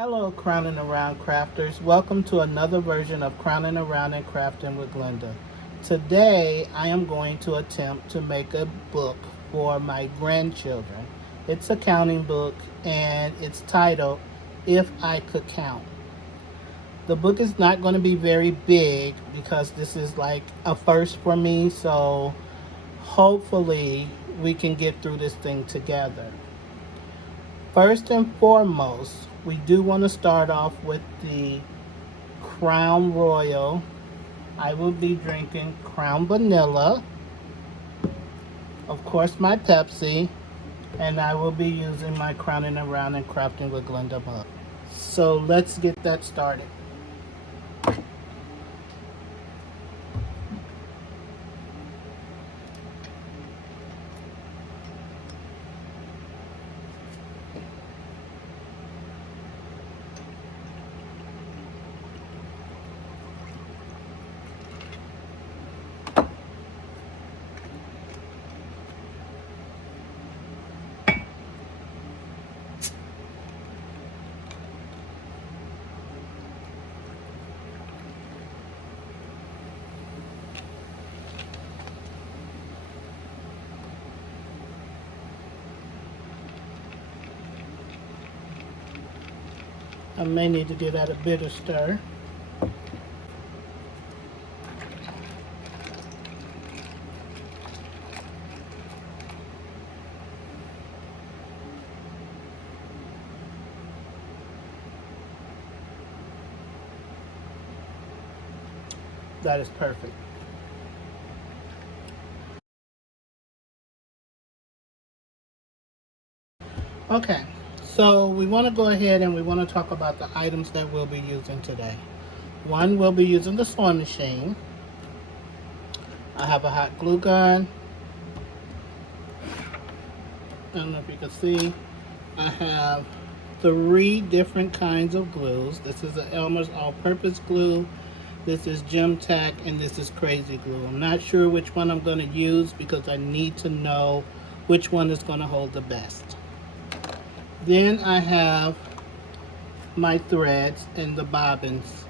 Hello, Crowning Around Crafters. Welcome to another version of Crowning Around and Crafting with Glenda. Today, I am going to attempt to make a book for my grandchildren. It's a counting book and it's titled If I Could Count. The book is not going to be very big because this is like a first for me, so hopefully we can get through this thing together. First and foremost, we do want to start off with the Crown Royal. I will be drinking Crown Vanilla, of course my Pepsi, and I will be using my Crowning Around and Crafting with Glenda mug. So let's get that started. I may need to give that a bit of stir. That is perfect. Okay, so we want to go ahead and we want to talk about the items that we'll be using today. One, we'll be using the sewing machine. I have a hot glue gun. I don't know if you can see. I have 3 different kinds of glues. This is an Elmer's all-purpose glue. This is Gem Tack, and this is Crazy Glue. I'm not sure which one I'm going to use because I need to know which one is going to hold the best. Then I have my threads and the bobbins.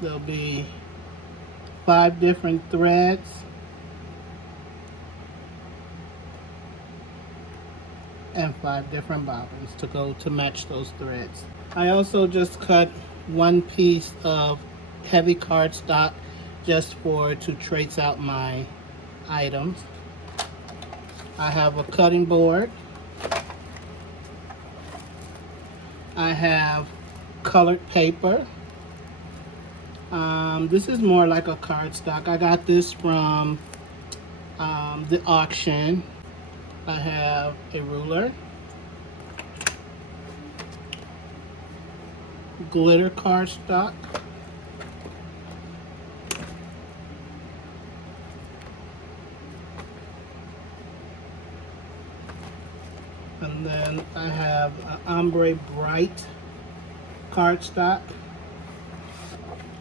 There'll be 5 different threads. And 5 different bobbins to go to match those threads. I also just cut 1 piece of heavy cardstock just to trace out my items. I have a cutting board. I have colored paper. This is more like a cardstock. I got this from the auction. I have a ruler, glitter cardstock, and then I have an ombre bright cardstock,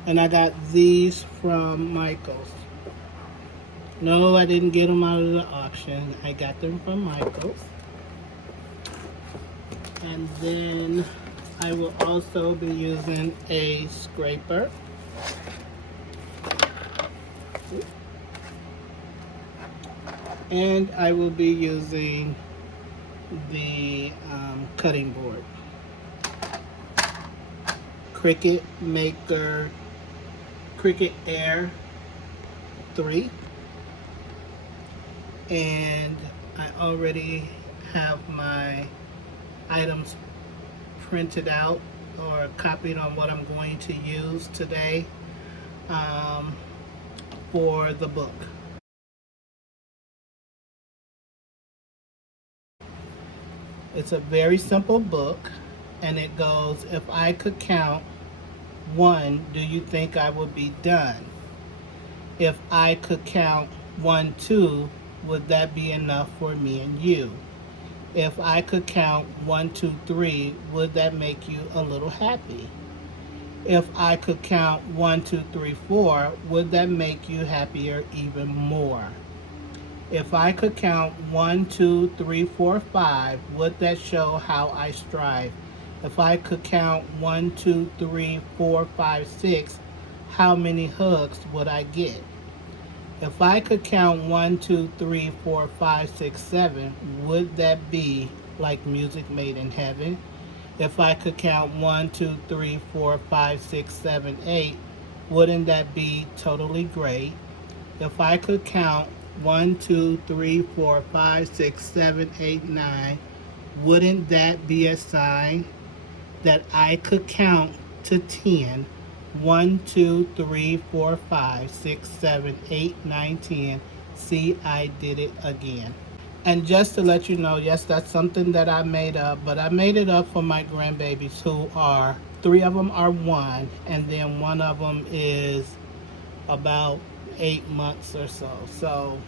and I got these from Michael's. No, I didn't get them out of the auction. I got them from Michael's. And then I will also be using a scraper. And I will be using the cutting board. Cricut Maker, Cricut Air 3. And I already have my items printed out or copied on what I'm going to use today for the book. It's a very simple book, and it goes, if I could count 1, do you think I would be done? If I could count 1, 2, would that be enough for me and you? If I could count 1, 2, 3, would that make you a little happy? If I could count 1, 2, 3, 4, would that make you happier even more? If I could count 1, 2, 3, 4, 5, would that show how I strive? If I could count 1, 2, 3, 4, 5, 6, how many hugs would I get? If I could count 1, 2, 3, 4, 5, 6, 7, would that be like music made in heaven? If I could count 1, 2, 3, 4, 5, 6, 7, 8, wouldn't that be totally great? If I could count 1, 2, 3, 4, 5, 6, 7, 8, 9, wouldn't that be a sign that I could count to 10? 1, 2, 3, 4, 5, 6, 7, 8, 9, 10. See, I did it again. And just to let you know, yes, that's something that I made up, but I made it up for my grandbabies who are, 3 of them are 1, and then 1 of them is about 8 months or so. So,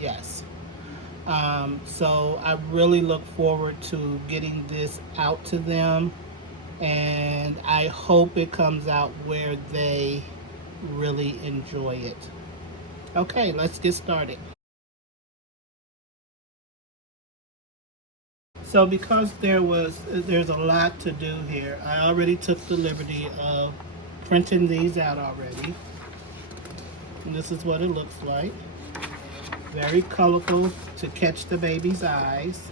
yes. So I really look forward to getting this out to them, and I hope it comes out where they really enjoy it. Okay, let's get started. So because there's a lot to do here, I already took the liberty of printing these out already. And this is what it looks like. Very colorful to catch the baby's eyes.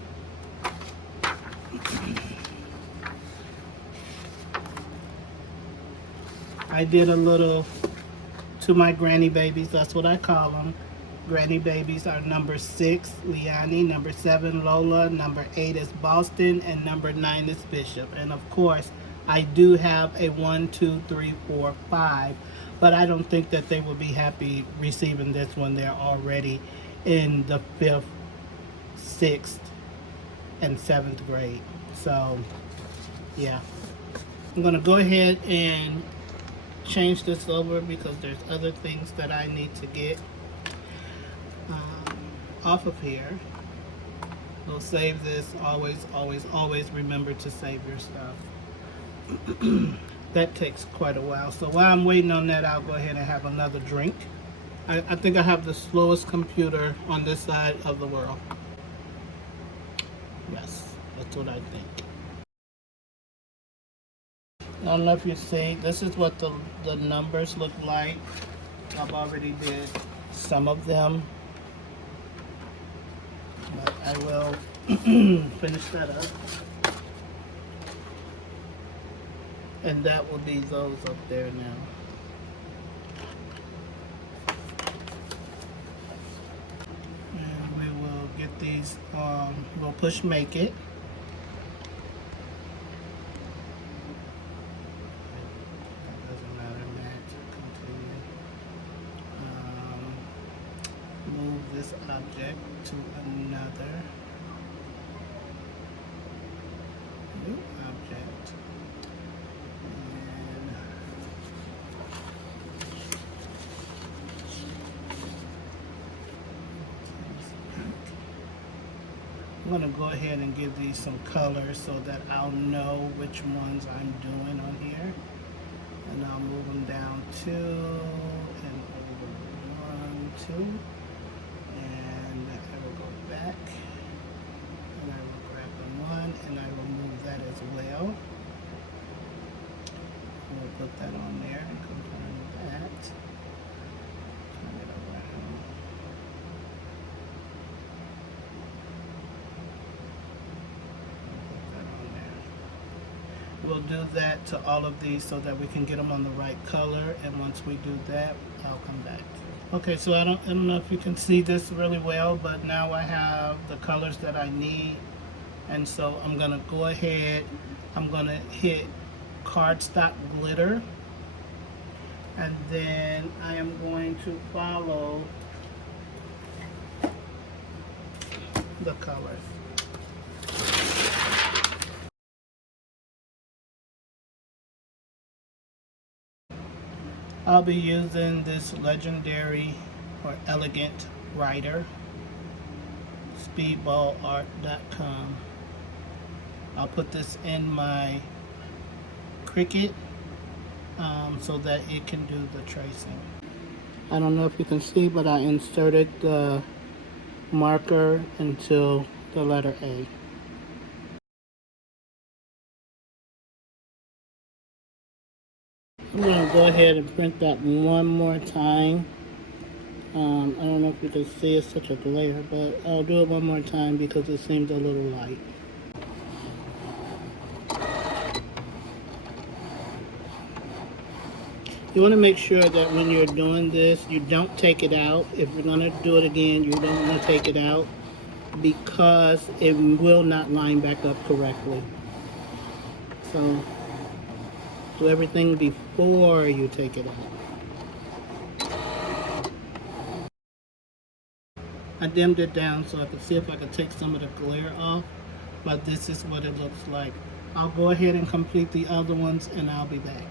I did a little to my granny babies, that's what I call them. Granny babies are number 6, Leonie, number 7, Lola, number 8 is Boston, and number 9 is Bishop. And of course, I do have a 1, 2, 3, 4, 5, but I don't think that they will be happy receiving this when they're already in the 5th, 6th, and 7th grade. So, yeah. I'm going to go ahead and change this over because there's other things that I need to get off of here. We'll save this. Always remember to save your stuff. That takes quite a while. So while I'm waiting on that, I'll go ahead and have another drink. I think I have the slowest computer on this side of the world. Yes, that's what I think. I don't know if you see, this is what the numbers look like. I've already did some of them, but I will finish that up. And that will be those up there now. And we will get these, we'll push make it. This object to another new object, and I'm going to go ahead and give these some color so that I'll know which ones I'm doing on here, and I'll move them down 2 and over 1, 2. Back, and I will grab the 1 and I will move that as well. And we'll put that on there and confirm that. Turn it around. And put that on there. We'll do that to all of these so that we can get them on the right color, and once we do that, I'll come back. Okay, so I don't know if you can see this really well, but now I have the colors that I need. And so I'm going to go ahead, I'm going to hit cardstock glitter. And then I am going to follow the colors. I'll be using this legendary or elegant writer, speedballart.com. I'll put this in my Cricut so that it can do the tracing. I don't know if you can see, but I inserted the marker until the letter A. I'm going to go ahead and print that one more time. I don't know if you can see, it's such a glare, but I'll do it one more time because it seems a little light. You want to make sure that when you're doing this, you don't take it out. If you're going to do it again, you don't want to take it out because it will not line back up correctly. So do everything before you take it out. I dimmed it down so I could see if I could take some of the glare off, but this is what it looks like. I'll go ahead and complete the other ones and I'll be back.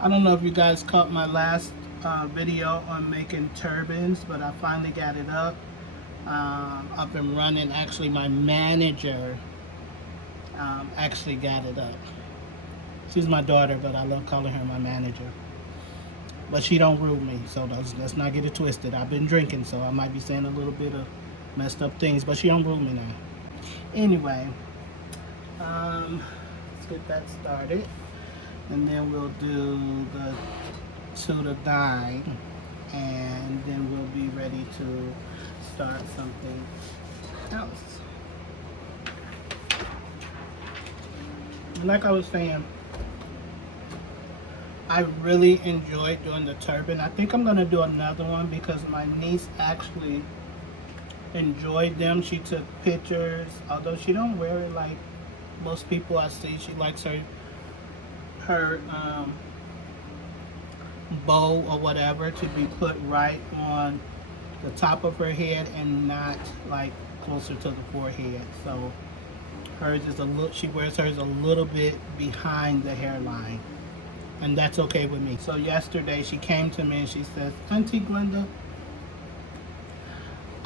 I don't know if you guys caught my last video on making turbans, but I finally got it up and running. Actually, my manager actually got it up. She's my daughter, but I love calling her my manager. But she don't rule me, so let's not get it twisted. I've been drinking, so I might be saying a little bit of messed up things, but she don't rule me now. Anyway, let's get that started. And then we'll do the 2 to 9, and then we'll be ready to start something else. And like I was saying, I really enjoyed doing the turban. I think I'm going to do another one because my niece actually enjoyed them. She took pictures, although she don't wear it like most people I see. She likes her bow or whatever to be put right on the top of her head and not like closer to the forehead. So hers is she wears hers a little bit behind the hairline, and that's okay with me. So yesterday she came to me and she says, Auntie Glenda,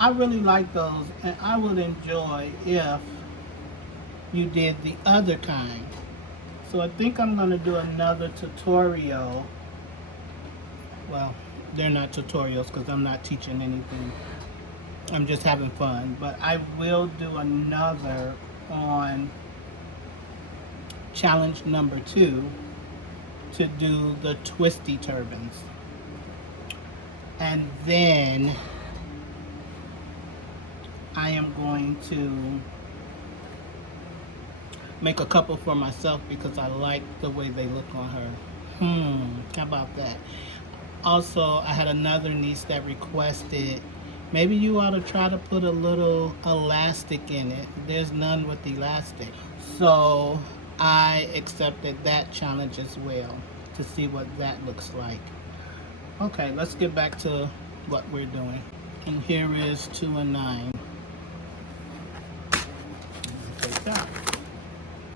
I really like those and I would enjoy if you did the other kind. So I think I'm going to do another tutorial. Well, they're not tutorials because I'm not teaching anything. I'm just having fun. But I will do another on challenge number 2 to do the twisty turbans. And then I am going to make a couple for myself because I like the way they look on her. How about that? Also, I had another niece that requested, maybe you ought to try to put a little elastic in it. There's none with elastic. So I accepted that challenge as well to see what that looks like. Okay, let's get back to what we're doing. And here is 2 and 9. Take that.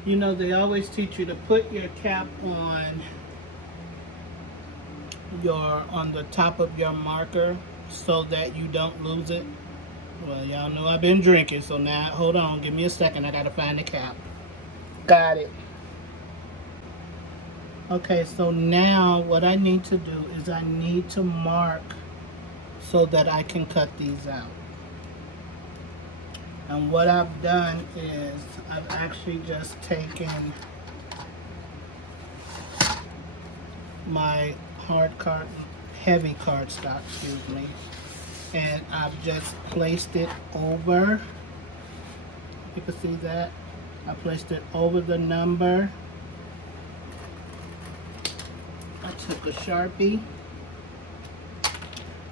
You know, they always teach you to put your cap on the top of your marker so that you don't lose it. Well, y'all know I've been drinking, so now hold on, give me a second. I gotta find the cap. Got it. Okay, so now what I need to do is I need to mark so that I can cut these out. And what I've done is I've actually just taken my heavy cardstock, excuse me, and I've just placed it over, you can see that, I placed it over the number. I took a Sharpie,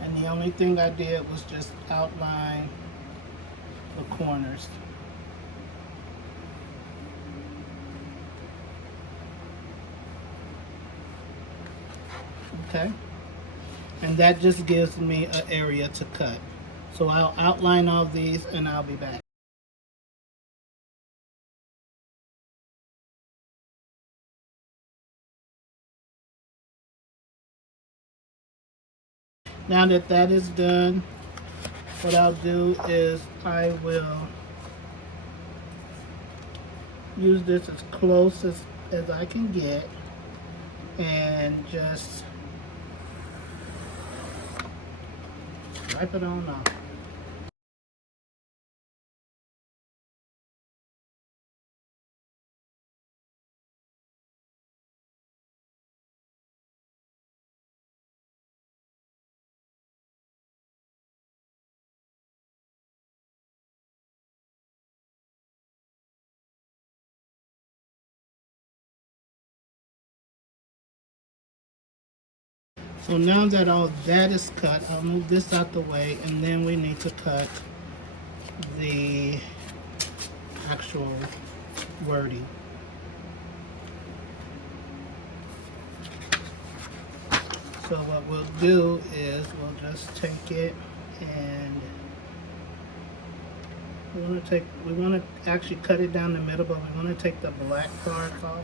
and the only thing I did was just outline the corners. Okay, and that just gives me an area to cut. So I'll outline all these and I'll be back. Now that that is done, what I'll do is I will use this as close as I can get and just Wipe it on off. So now that all that is cut, I'll move this out the way, and then we need to cut the actual wording. So what we'll do is we'll just take it and we want to actually cut it down the middle, but we want to take the black part off.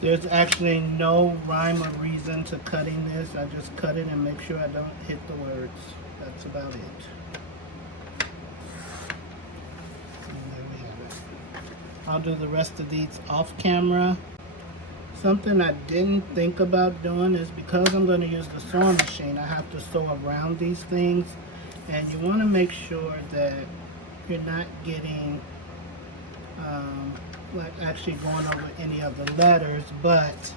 There's actually no rhyme or reason to cutting this. I just cut it and make sure I don't hit the words. That's about it. And there we have it. I'll do the rest of these off camera. Something I didn't think about doing is because I'm going to use the sewing machine, I have to sew around these things. And you want to make sure that you're not getting like actually going over any of the letters, but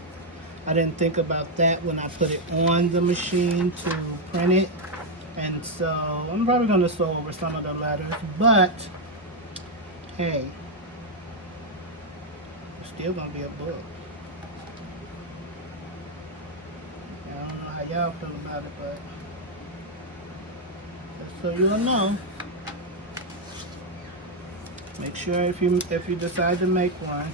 I didn't think about that when I put it on the machine to print it. And so I'm probably going to sew over some of the letters, but hey, it's still going to be a book. I don't know how y'all feel about it, but just so you'll know. Make sure if you decide to make one,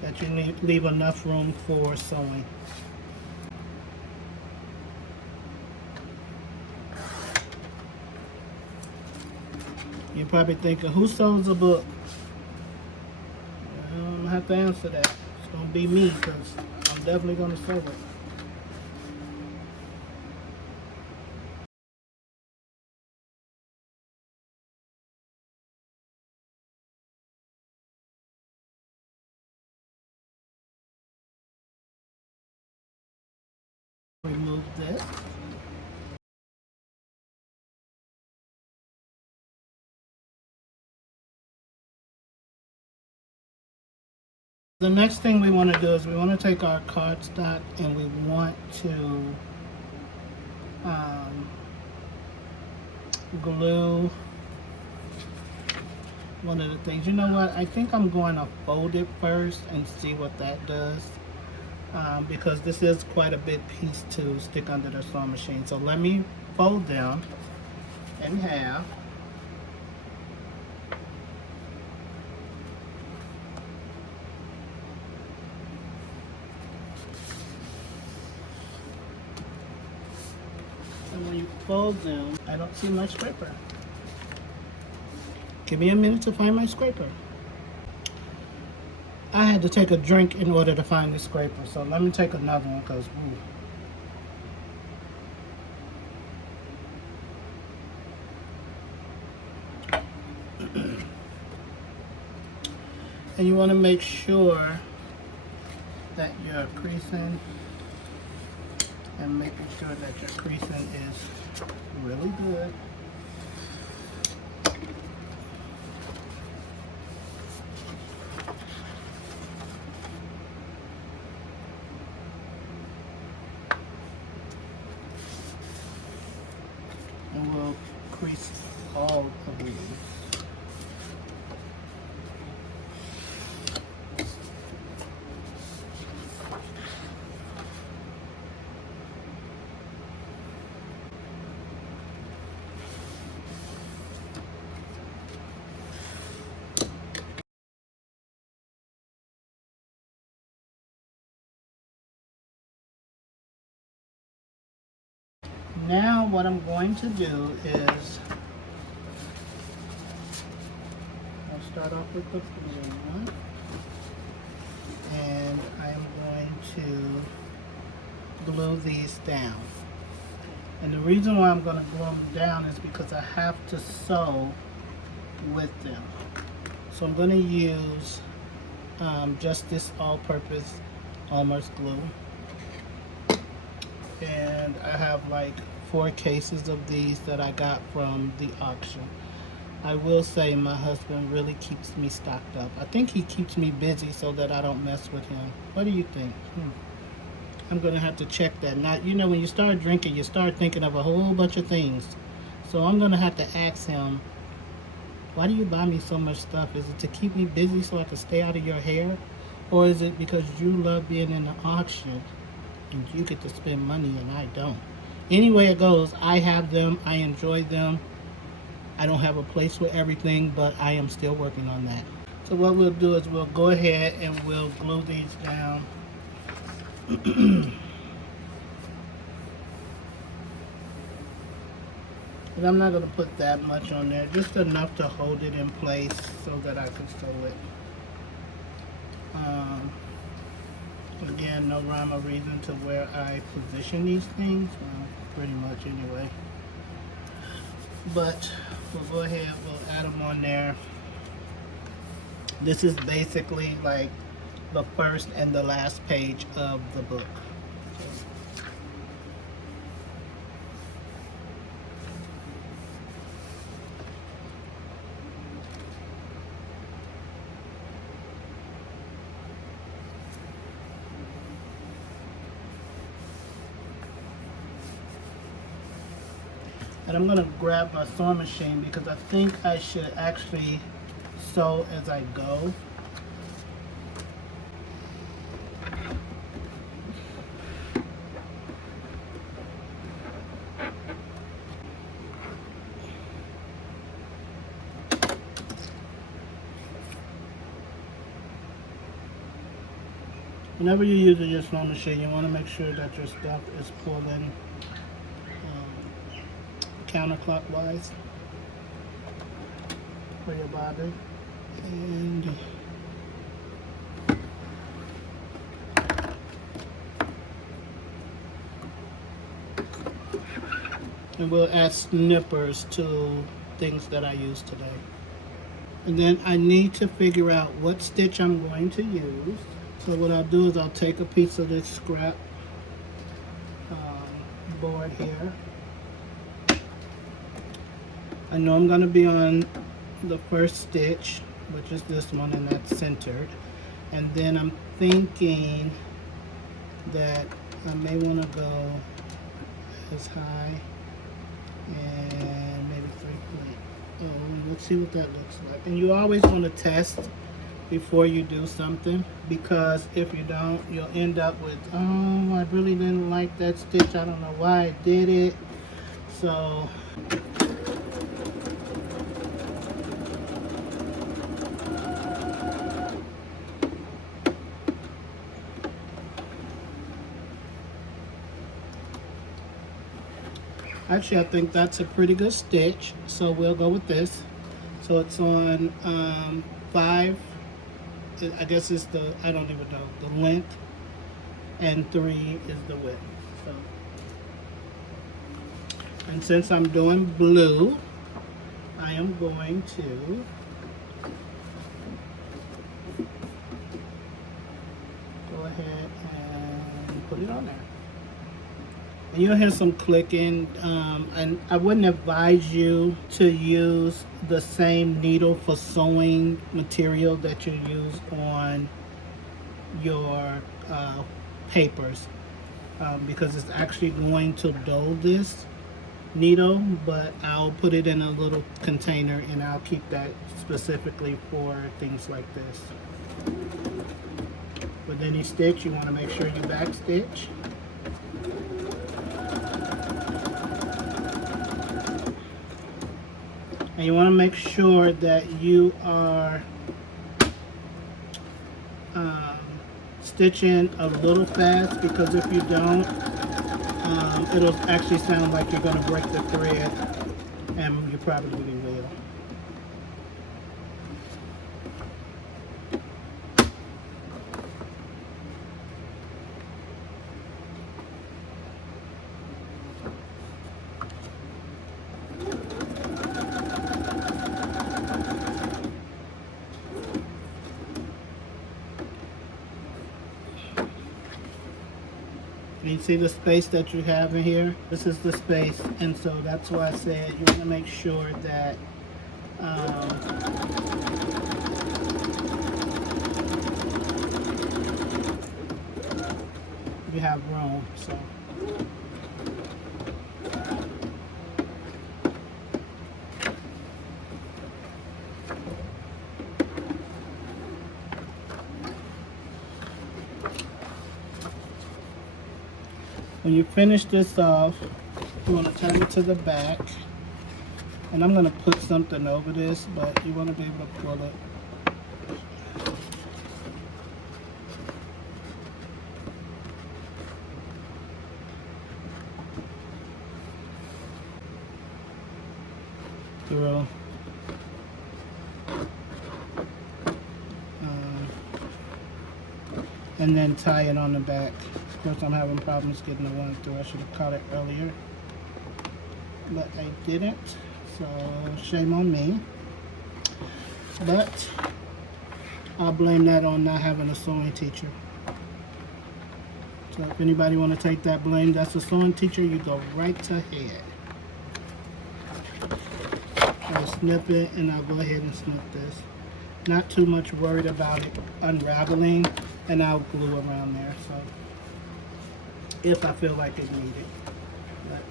that you leave enough room for sewing. You're probably thinking, who sews a book? I don't have to answer that. It's going to be me, because I'm definitely going to sew it. Remove this. The next thing we want to do is we want to take our cardstock and we want to glue one of the things. You know what? I think I'm going to fold it first and see what that does. Because this is quite a big piece to stick under the sewing machine. So let me fold them in half. And when you fold them, I don't see my scraper. Give me a minute to find my scraper. I had to take a drink in order to find this scraper, so let me take another one because and you want to make sure that you're creasing and making sure that your creasing is really good. And we'll crease all of these. Now what I'm going to do is, I'll start off with the blue one, and I'm going to glue these down. And the reason why I'm going to glue them down is because I have to sew with them. So I'm going to use just this all-purpose Elmer's glue. And I have like 4 cases of these that I got from the auction. I will say my husband really keeps me stocked up. I think he keeps me busy so that I don't mess with him. What do you think? I'm gonna have to check that. Not, you know, when you start drinking, you start thinking of a whole bunch of things. So I'm gonna have to ask him, why do you buy me so much stuff? Is it to keep me busy so I can stay out of your hair? Or is it because you love being in the auction and you get to spend money and I don't? Anyway it goes, I have them, I enjoy them. I don't have a place for everything, but I am still working on that. So what we'll do is we'll go ahead and we'll glue these down. And I'm not going to put that much on there, just enough to hold it in place so that I can sew it. Again, no rhyme or reason to where I position these things, well, pretty much anyway. But we'll go ahead, we'll add them on there. This is basically like the first and the last page of the book. And I'm going to grab my sewing machine because I think I should actually sew as I go. Whenever you're using your sewing machine, you want to make sure that your stuff is pulling counterclockwise for your bobbin. And we'll add snippers to things that I use today. And then I need to figure out what stitch I'm going to use. So what I'll do is I'll take a piece of this scrap board here. I know I'm going to be on the first stitch, which is this one, and that's centered. And then I'm thinking that I may want to go as high and maybe 3 point. Oh, let's see what that looks like. And you always want to test before you do something, because if you don't, you'll end up with, oh, I really didn't like that stitch. I don't know why I did it. So actually, I think that's a pretty good stitch, so we'll go with this. So it's on 5, I guess it's the, I don't even know, the length, and 3 is the width. So, and since I'm doing blue, I am going to go ahead and put it on there. And you'll hear some clicking, and I wouldn't advise you to use the same needle for sewing material that you use on your papers, because it's actually going to dull this needle, but I'll put it in a little container and I'll keep that specifically for things like this. With any stitch, you want to make sure you back stitch. And you want to make sure that you are stitching a little fast, because if you don't, It'll actually sound like you're going to break the thread, and you probably will. You see the space that you have in here? This is the space, and so that's why I said you want to make sure that you have room. So when you finish this off, you want to turn it to the back. And I'm going to put something over this, but you want to be able to pull it. Through. And then tie it on the back. Of course, I'm having problems getting the one through. I should have caught it earlier, but I didn't. So shame on me. But I'll blame that on not having a sewing teacher. So if anybody want to take that blame, that's a sewing teacher, you go right to head. I'll snip it, and I'll go ahead and snip this. Not too much worried about it unraveling, and I'll glue around there. So if I feel like it needed. But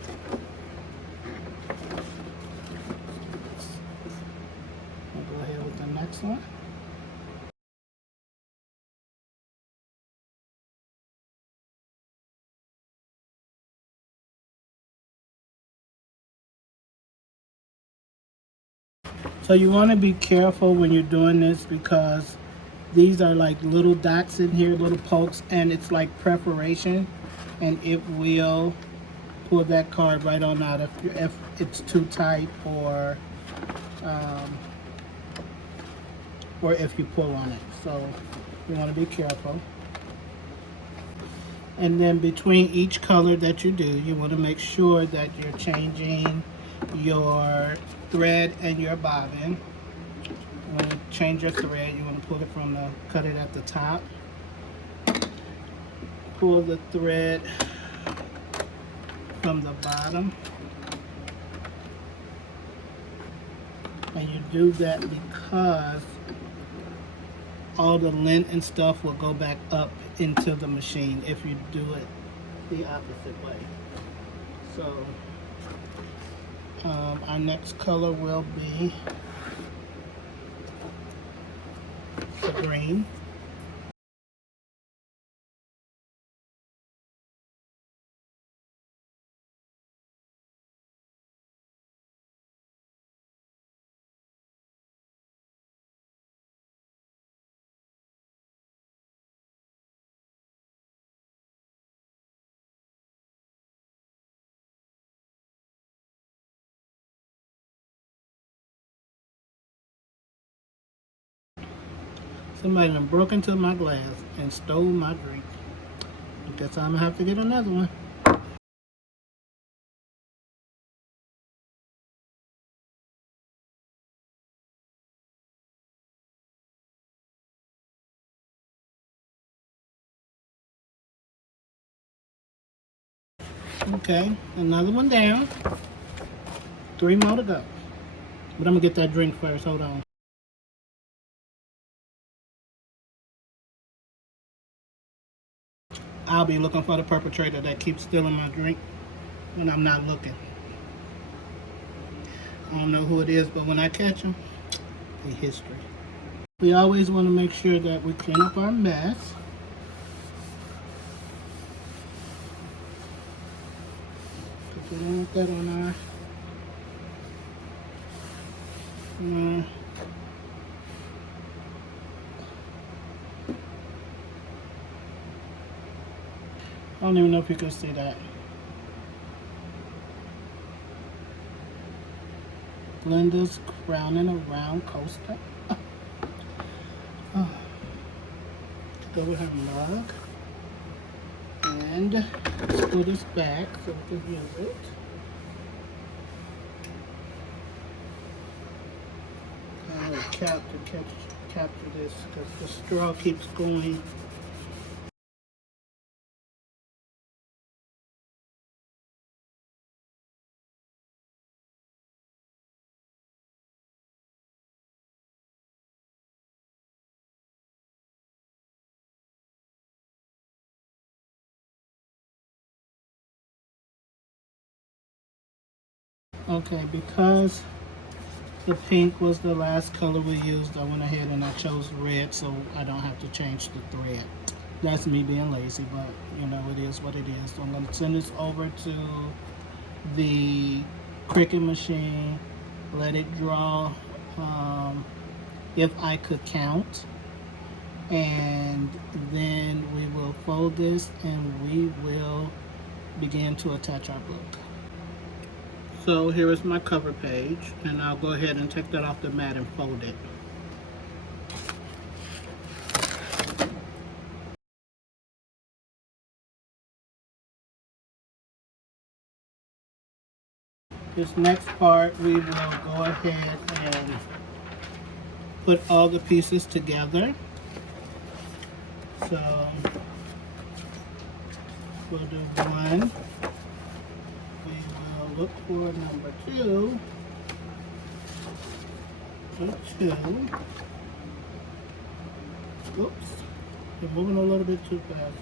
I'll go ahead with the next one. So you want to be careful when you're doing this, because these are like little dots in here, little pokes, and it's like perforation, and it will pull that card right on out if it's too tight, or if you pull on it. So you want to be careful. And then between each color that you do, you want to make sure that you're changing your thread and your bobbin. When you change your thread, you want to pull it from the, cut it at the top. Pull the thread from the bottom. And you do that because all the lint and stuff will go back up into the machine if you do it the opposite way. So our next color will be the green. Somebody done broke into my glass and stole my drink. I guess I'm gonna have to get another one. Okay, another one down. 3 more to go. But I'm gonna get that drink first, hold on. I'll be looking for the perpetrator that keeps stealing my drink when I'm not looking. I don't know who it is, but when I catch him, the history. We always want to make sure that we clean up our mess. Because we don't want that on our... I don't even know if you can see that. Glenda's crowning around coaster. Oh. Go with her mug. And screw this back so we can use it. I have a cap to capture this because the straw keeps going. Okay, because the pink was the last color we used, I went ahead and I chose red so I don't have to change the thread. That's me being lazy, but you know, it is what it is. So I'm going to send this over to the Cricut Machine, let it draw if I could count, and then we will fold this and we will begin to attach our book. So here is my cover page, and I'll go ahead and take that off the mat and fold it. This next part, we will go ahead and put all the pieces together. So we'll do one. We will look for number two. And two. Oops, we're moving a little bit too fast.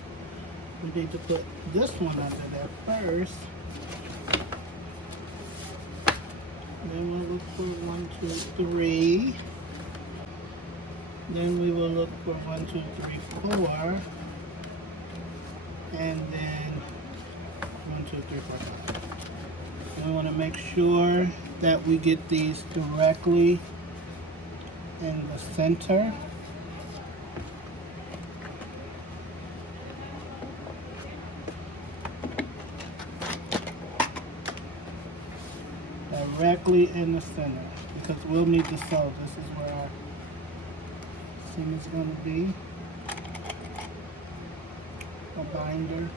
We need to put this one under there first. Then we'll look for 1, 2, 3. Then we will look for 1, 2, 3, 4. And then 1, 2, 3, 4, 5. We want to make sure that we get these directly in the center. Directly in the center, because we'll need to sew. This is where our seam is going to be. A binder.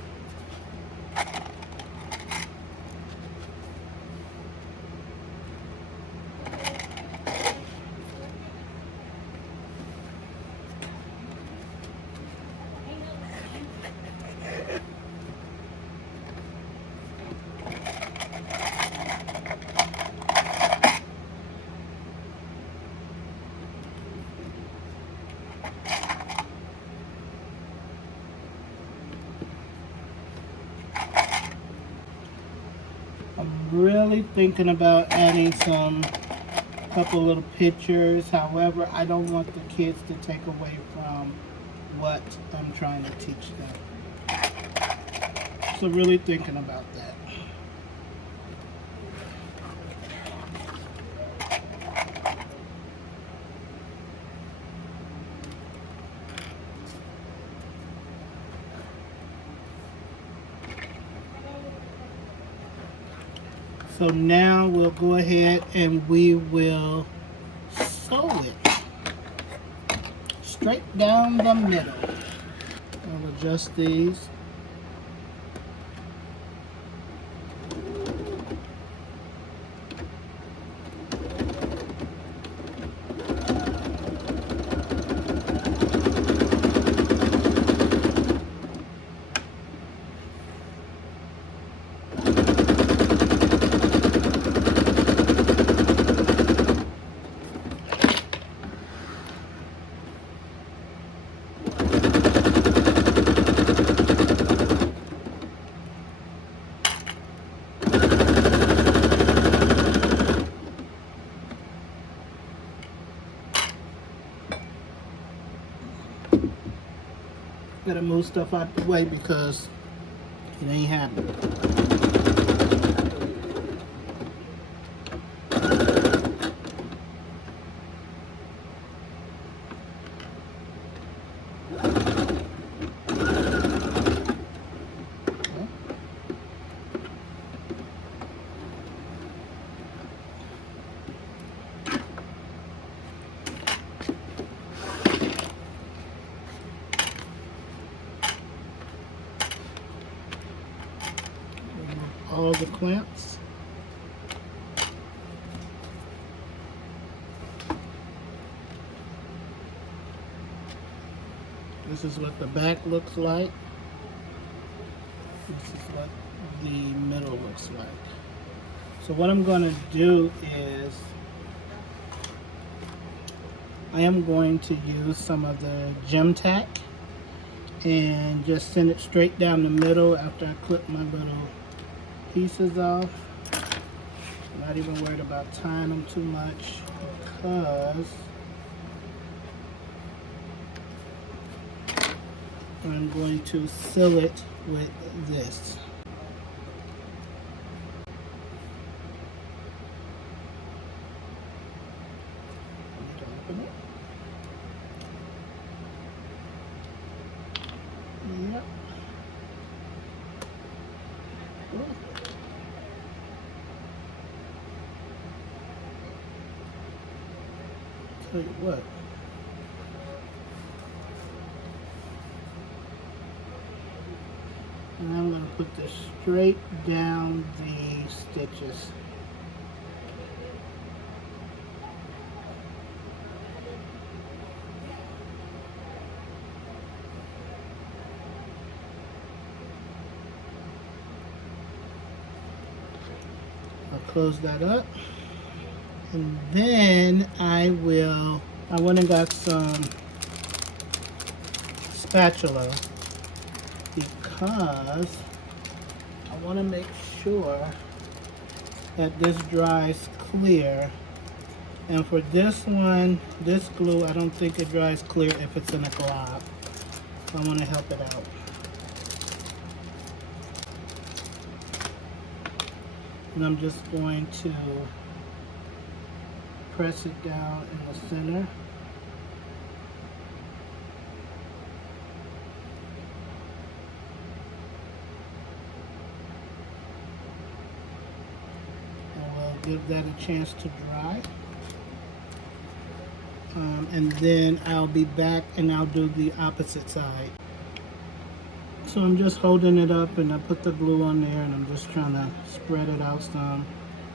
Really thinking about adding some couple little pictures. However, I don't want the kids to take away from what I'm trying to teach them. So really thinking about that. So now we'll go ahead and we will sew it straight down the middle. I'll adjust these. Gotta move stuff out the way because it ain't happening. all the clamps. This is what the back looks like. This is what the middle looks like. So what I'm going to do is I am going to use some of the gem tack and just send it straight down the middle after I clip my little pieces off. I'm not even worried about tying them too much because I'm going to seal it with this. Open it. Yep. Tell you what. And I'm going to put this straight down the stitches. I'll close that up. And then I went and got some spatula because I want to make sure that this dries clear. And for this one, this glue, I don't think it dries clear if it's in a glob. So I want to help it out. And I'm just going to press it down in the center. Give that a chance to dry. And then I'll be back and I'll do the opposite side. So I'm just holding it up and I put the glue on there and I'm just trying to spread it out some.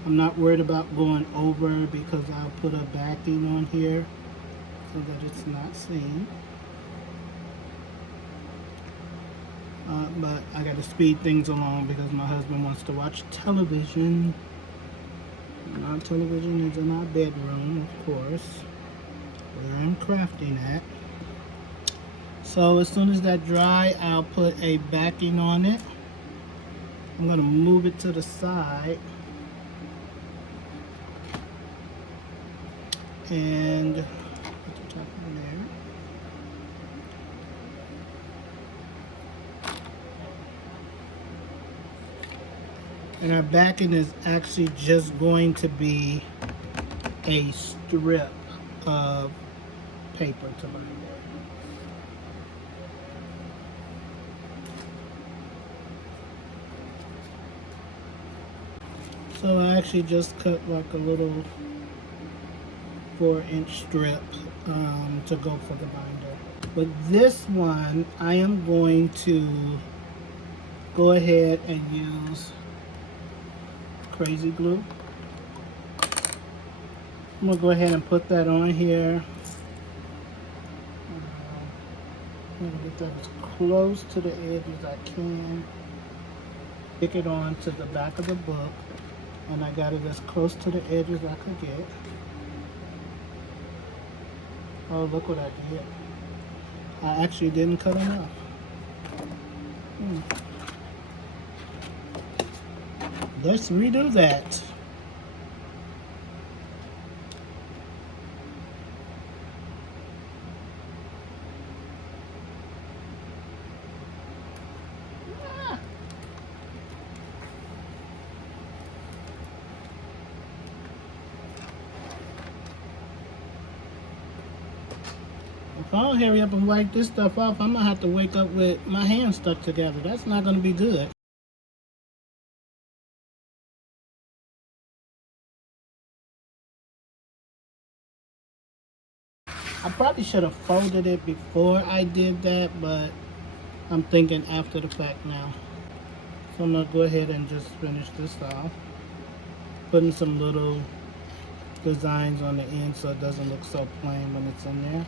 I'm not worried about going over because I'll put a backing on here so that it's not seen. But I got to speed things along because my husband wants to watch television. And our television is in our bedroom, of course, where I'm crafting at. So as soon as that dry, I'll put a backing on it. I'm going to move it to the side. And put the top on there. And our backing is actually just going to be a strip of paper to bind it. So I actually just cut like a little 4-inch strip to go for the binder. But this one, I am going to go ahead and use crazy glue. I'm going to go ahead and put that on here. I'm going to get that as close to the edge as I can. Stick it on to the back of the book. And I got it as close to the edge as I could get. Oh, look what I did. I actually didn't cut enough. Let's redo that. If I don't hurry up and wipe this stuff off, I'm going to have to wake up with my hands stuck together. That's not going to be good. I probably should have folded it before I did that, but I'm thinking after the fact now. So I'm going to go ahead and just finish this off. Putting some little designs on the end so it doesn't look so plain when it's in there.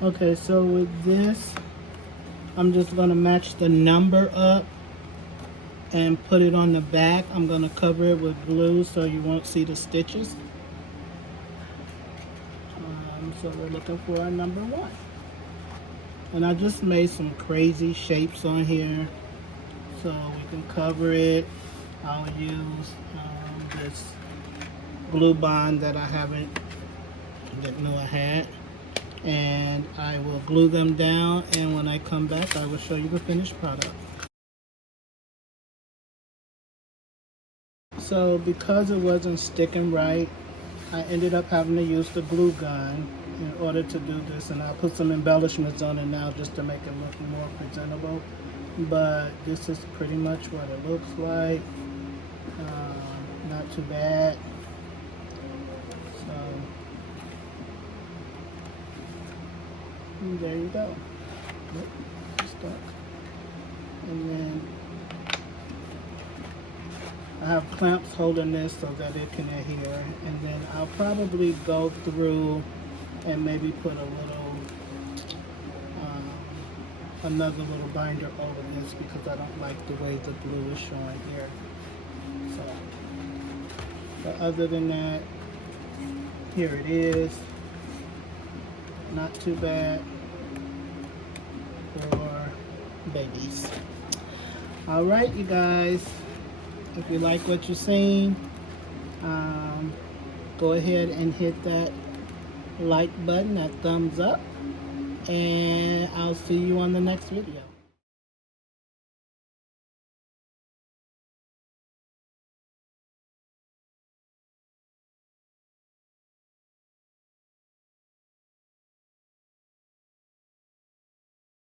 Okay, so with this, I'm just going to match the number up and put it on the back. I'm going to cover it with glue so you won't see the stitches. So we're looking for a number 1. And I just made some crazy shapes on here so we can cover it. I'll use this glue bond that I didn't know I had. And I will glue them down, and when I come back I will show you the finished product. So because it wasn't sticking right, I ended up having to use the glue gun in order to do this, and I'll put some embellishments on it now just to make it look more presentable. But this is pretty much what it looks like. Not too bad. So there you go. Yep, stuck. And then I have clamps holding this so that it can adhere. And then I'll probably go through and maybe put a little, another little binder over this because I don't like the way the glue is showing here. So, but other than that, here it is. Not too bad for babies. All right, you guys. If you like what you're seeing, go ahead and hit that like button, that thumbs up, and I'll see you on the next video.